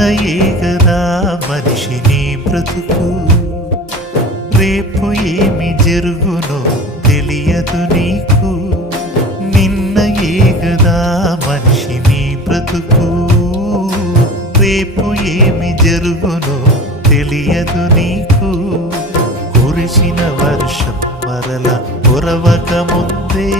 నిన్నయే గదా మనిషి నీ బ్రతుకు, రేపు ఏమి జరుగునో తెలియదు నీకు. నిన్నయే గదా మనిషి నీ బ్రతుకు, రేపు ఏమి జరుగునో తెలియదు నీకు. కురిసిన వర్షం మరల కురవక ముందే